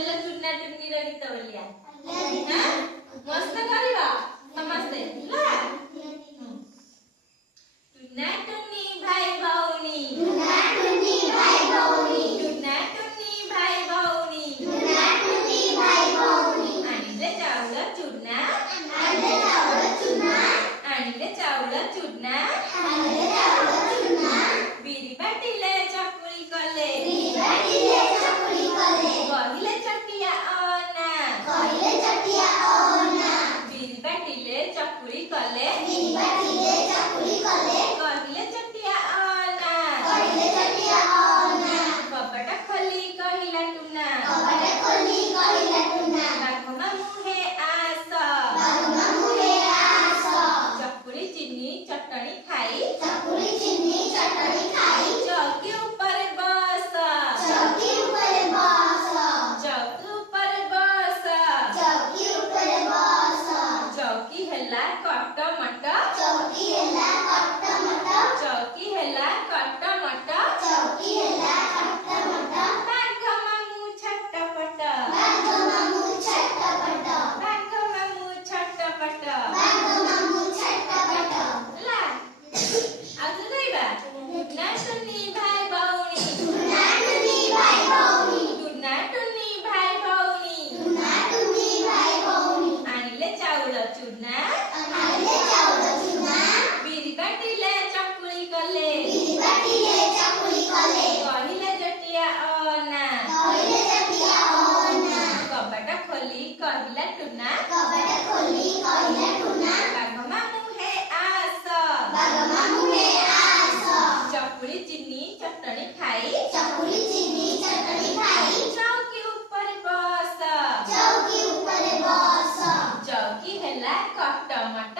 चलो चुन्ना टुन्नी रो गीत बोलिया हां मस्त करबा समझते ला टुन्ना टुन्नी भाई भौनी टुन्ना टुन्नी भाई भौनी टुन्ना टुन्नी भाई भौनी टुन्ना टुन्नी भाई भौनी आणिले चावल चुन्ना आणिले चावल चुन्ना आणिले चावल चुन्ना आणिले चावल चुन्ना बिरी बाटिले चकुली कले बिरी बाटिले चकुली कले कहिले चटिया ओना कहिले चटिया ओना बिरी बाटिले चकुली कले बिरी बाटिले चकुली कले कहिले चटिया ओना कहिले चटिया ओना कपट खोली कहिला टुना कपट खोली कहिला टुना बाघमा मुहे आस बाघमा मुहे आस चकुली चिन्नी चटणी खाई चकुली चिन्नी चटणी खाई चौकी ऊपर बस चौकी ऊपर बस चौकी ऊपर बस चौकी ऊपर बस चौकी हैला कट मट चौकी हैला कट मट चौकी हैला कट मट चौकी हैला कट मट बाघमा मु छटपट बाघमा मु छटपट बाघमा मु छटपट बाघमा मु छटपट ला आजु गइबा टुन्ना टुन्नी भाई भौनी टुन्ना टुन्नी भाई भौनी टुन्ना टुन्नी भाई भौनी टुन्ना टुन्नी भाई भौनी आणिले चाउल चुन्ना आणिले चाउल चुन्ना बिरी बाटिले चकुली कले बिरी बाटिले चकुली कले कहिले जटिया ओना कहिले जटिया ओना कपट खोली कहिला टुन्ना कपट खोली कहिला टुन्ना बाघमा मुहे आस बाघमा मुहे आस चकुली चिन्नी चटणी खाई चकुली चिन्नी चटणी खाई चौकी ऊपर बस चौकी ऊपर बस चौकी हैला कट मट